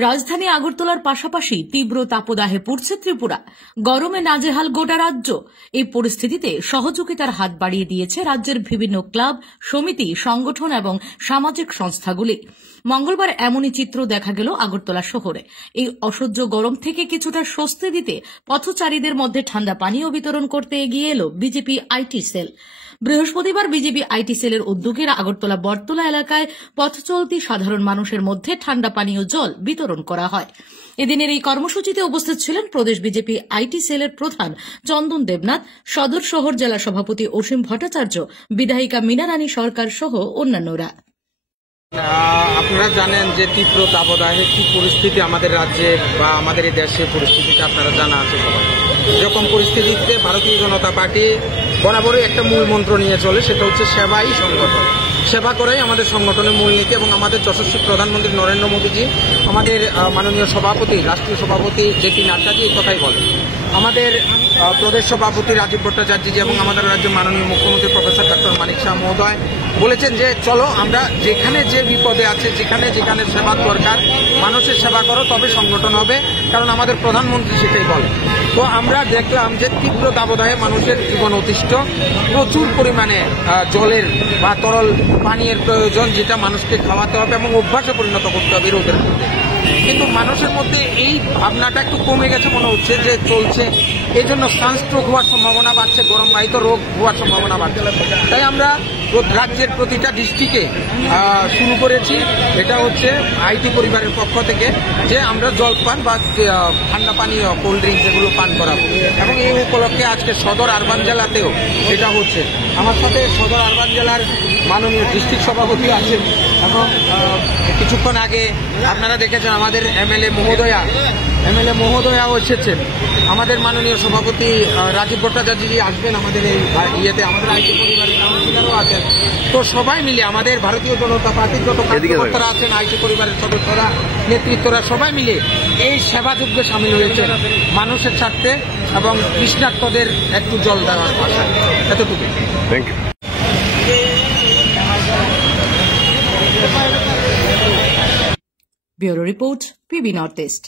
রাজধানী আগরতলার পাশাপাশি তীব্র তাপদাহে পড়ছে ত্রিপুরা। গরমে নাজেহাল গোটা রাজ্য। এই পরিস্থিতিতে সহযোগিতার হাত বাড়িয়ে দিয়েছে রাজ্যের বিভিন্ন ক্লাব, সমিতি, সংগঠন এবং সামাজিক সংস্থাগুলি। মঙ্গলবার এমনই চিত্র দেখা গেল আগরতলা শহরে। এই অসহ্য গরম থেকে কিছুটা স্বস্তি দিতে পথচারীদের মধ্যে ঠান্ডা পানীয় বিতরণ করতে এগিয়ে এল বিজেপি আইটি সেল। বৃহস্পতিবার বিজেপি আইটি সেলের উদ্যোগে আগরতলা বটতলা এলাকায় পথ চলতি সাধারণ মানুষের মধ্যে ঠান্ডা পানীয় জল বিতরণ করা হয়। এদিনের এই কর্মসূচিতে উপস্থিত ছিলেন প্রদেশ বিজেপি আইটি সেলের প্রধান চন্দন দেবনাথ, সদর শহর জেলা সভাপতি অসীম ভট্টাচার্য, বিধায়িকা মীনা রানী সরকার সহ অন্যান্যরা। আপনারা জানেন যে তীব্র দাবদাহের কি পরিস্থিতি আমাদের রাজ্যে বা আমাদের এই দেশে পরিস্থিতিটা আপনারা জানা আছে সবাই। এরকম পরিস্থিতিতে ভারতীয় জনতা পার্টি বরাবরই একটা মূল মন্ত্র নিয়ে চলে, সেটা হচ্ছে সেবাই সংগঠন। সেবা করাই আমাদের সংগঠনের মূলনীতি এবং আমাদের যশস্বী প্রধানমন্ত্রী নরেন্দ্র মোদীজি, আমাদের মাননীয় সভাপতি, রাষ্ট্রীয় সভাপতি জেপি নাড্ডাজি এই কথাই বলেন। আমাদের প্রদেশ সভাপতি রাজীব ভট্টাচার্যজি এবং আমাদের রাজ্যের মাননীয় মুখ্যমন্ত্রী প্রফেসর ডক্টর মানিক শাহ মহোদয় বলেছেন যে চলো আমরা যেখানে যে বিপদে আছে, যেখানে যেখানে সেবার দরকার, মানুষের সেবা করো তবে সংগঠন হবে, কারণ আমাদের প্রধানমন্ত্রী সেটাই বলে। তো আমরা দেখলাম যে তীব্র দাবদাহে মানুষের জীবন অতিষ্ঠ, প্রচুর পরিমাণে জলের বা তরল পানীয়ের প্রয়োজন, যেটা মানুষকে খাওয়াতে হবে এবং অভ্যাসে পরিণত করতে হবে রোগের মধ্যে। কিন্তু মানুষের মধ্যে এই ভাবনাটা একটু কমে গেছে মনে হচ্ছে, যে চলছে এই জন্য সানস্ট্রোক হওয়ার সম্ভাবনা বাড়ছে, গরম বাহিত রোগ হওয়ার সম্ভাবনা বাড়ছে। তাই আমরা রাজ্যের প্রতিটা ডিস্ট্রিক্টে শুরু করেছি, এটা হচ্ছে আইটি পরিবারের পক্ষ থেকে, যে আমরা জলপান বা ঠান্ডা পানীয়, কোল্ড ড্রিঙ্কস এগুলো পান করাবো। এবং এই উপলক্ষে আজকে সদর আরবান জেলাতেও এটা হচ্ছে। আমার সাথে সদর আরবান জেলার মাননীয় ডিস্ট্রিক্ট সভাপতি আছেন এবং কিছুক্ষণ আগে আপনারা দেখেছেন আমাদের এমএলএ মহোদয়াও এসেছেন। আমাদের মাননীয় সভাপতি রাজীব ভট্টাচার্যজি আসবেন আমাদের এই ইয়েতে, আমাদের আইটি পরিবারের কাউন্সিলরও আছেন। তো সবাই মিলে আমাদের ভারতীয় জনতা পার্টির যত কার্যকর্তারা আছেন, আইটি পরিবারের সদস্যরা, নেতৃত্বরা সবাই মিলে এই সেবা যজ্ঞে সামিল হয়েছেন মানুষের স্বার্থে এবং তৃষ্ণার্তদের একটু জল দেওয়ার আশা। এতটুকু। Thank you. Bureau report, PB North east.